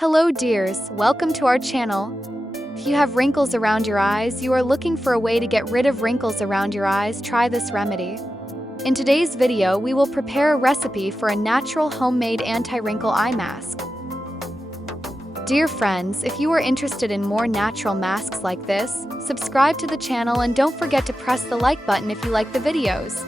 Hello dears, welcome to our channel. If you have wrinkles around your eyes, you are looking for a way to get rid of wrinkles around your eyes, try this remedy. In today's video, we will prepare a recipe for a natural homemade anti-wrinkle eye mask. Dear friends, if you are interested in more natural masks like this, subscribe to the channel and don't forget to press the like button if you like the videos.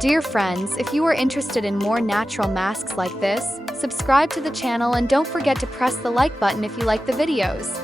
Dear friends, if you are interested in more natural masks like this, subscribe to the channel and don't forget to press the like button if you like the videos.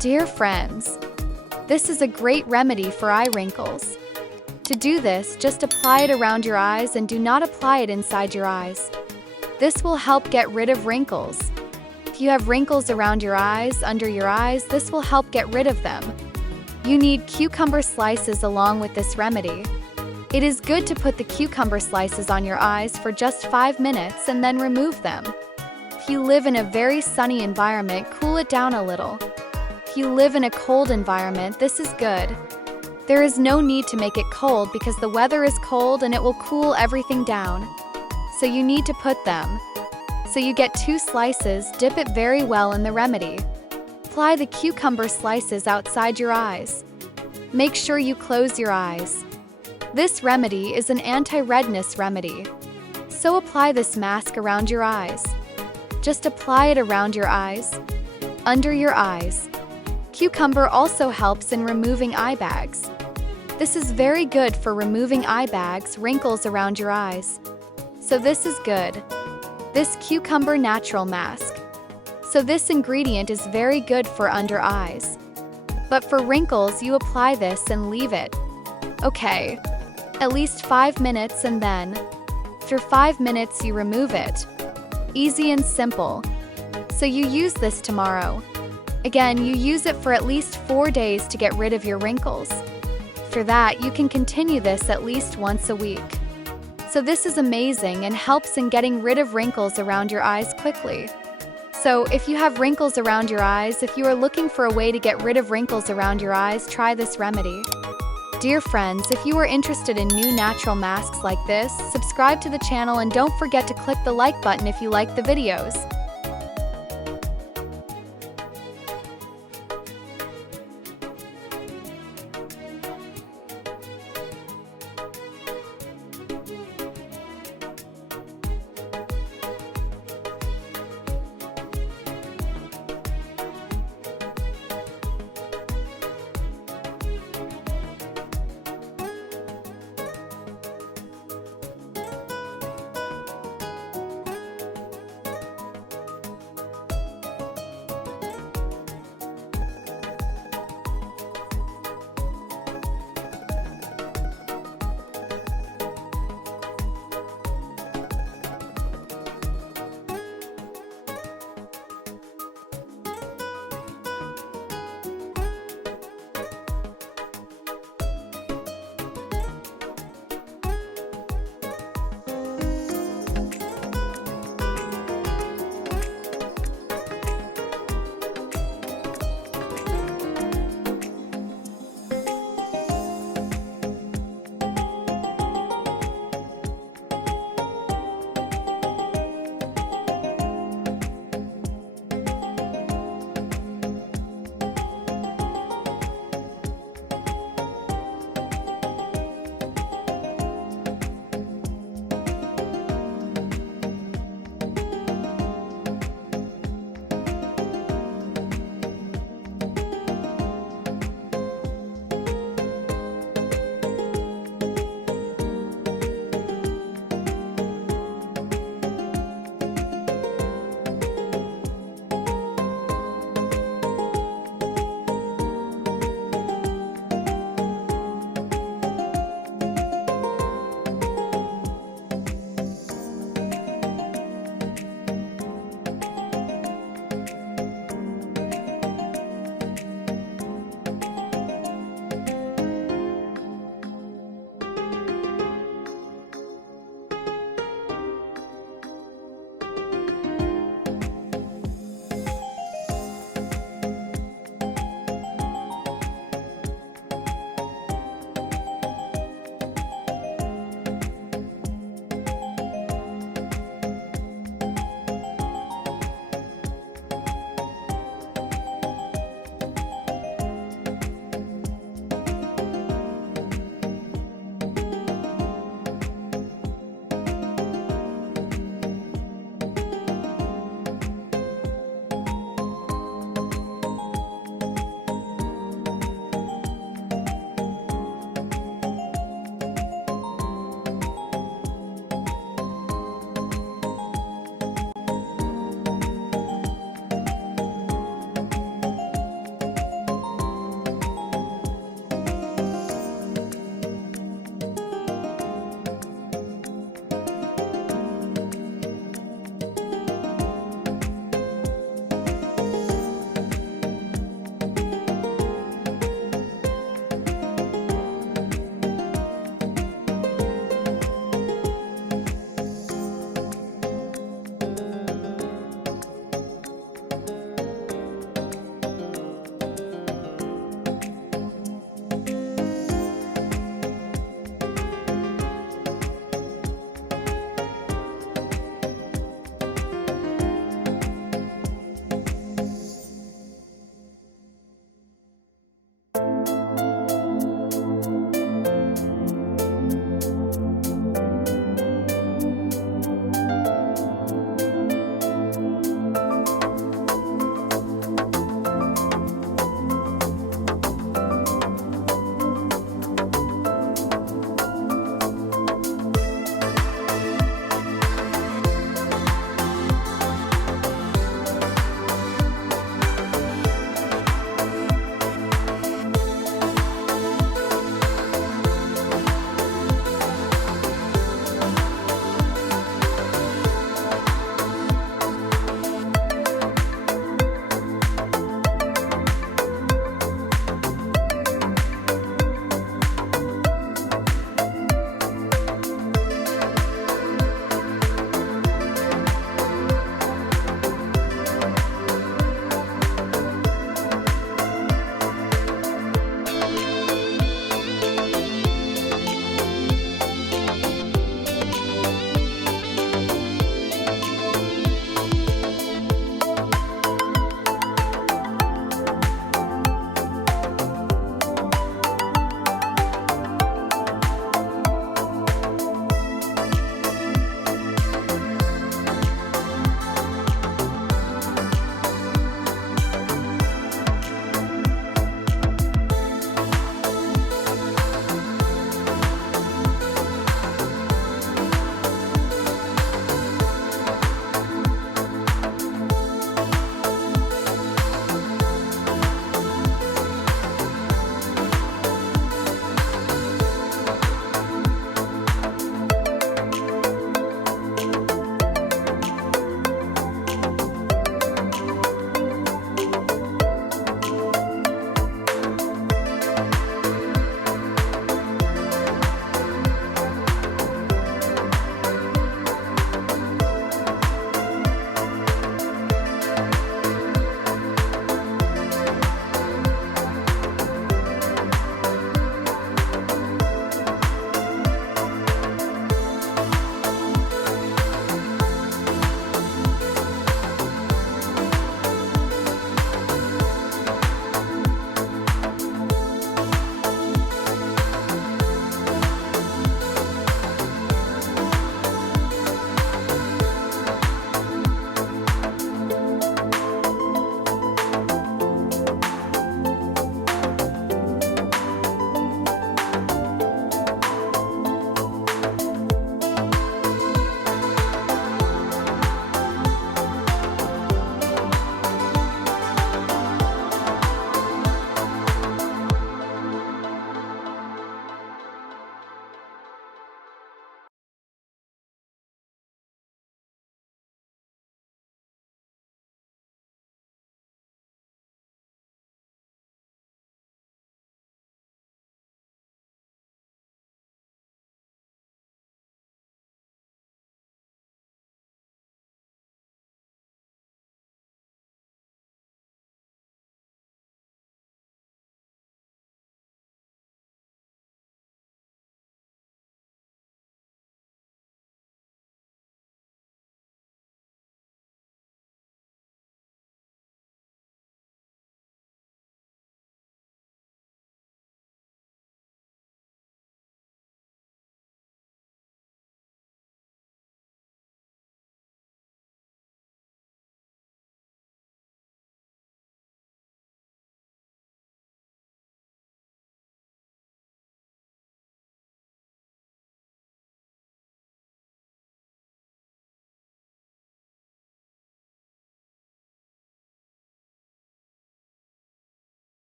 Dear friends, this is a great remedy for eye wrinkles. To do this, just apply it around your eyes and do not apply it inside your eyes. This will help get rid of wrinkles. If you have wrinkles around your eyes, under your eyes, this will help get rid of them. You need cucumber slices along with this remedy. It is good to put the cucumber slices on your eyes for just 5 minutes and then remove them. If you live in a very sunny environment, cool it down a little. If you live in a cold environment, this is good. There is no need to make it cold because the weather is cold and it will cool everything down. So you need to put them. So you get 2 slices, dip it very well in the remedy. Apply the cucumber slices outside your eyes. Make sure you close your eyes. This remedy is an anti-redness remedy. So apply this mask around your eyes. Just apply it around your eyes, under your eyes. Cucumber also helps in removing eye bags. This is very good for removing eye bags, wrinkles around your eyes. So this is good. This cucumber natural mask. So this ingredient is very good for under eyes. But for wrinkles, you apply this and leave it. Okay. At least 5 minutes and then, after 5 minutes you remove it. Easy and simple. So you use this tomorrow. Again, you use it for at least 4 days to get rid of your wrinkles. After that, you can continue this at least once a week. So this is amazing and helps in getting rid of wrinkles around your eyes quickly. So if you have wrinkles around your eyes, if you are looking for a way to get rid of wrinkles around your eyes, try this remedy. Dear friends, if you are interested in new natural masks like this, subscribe to the channel and don't forget to click the like button if you like the videos.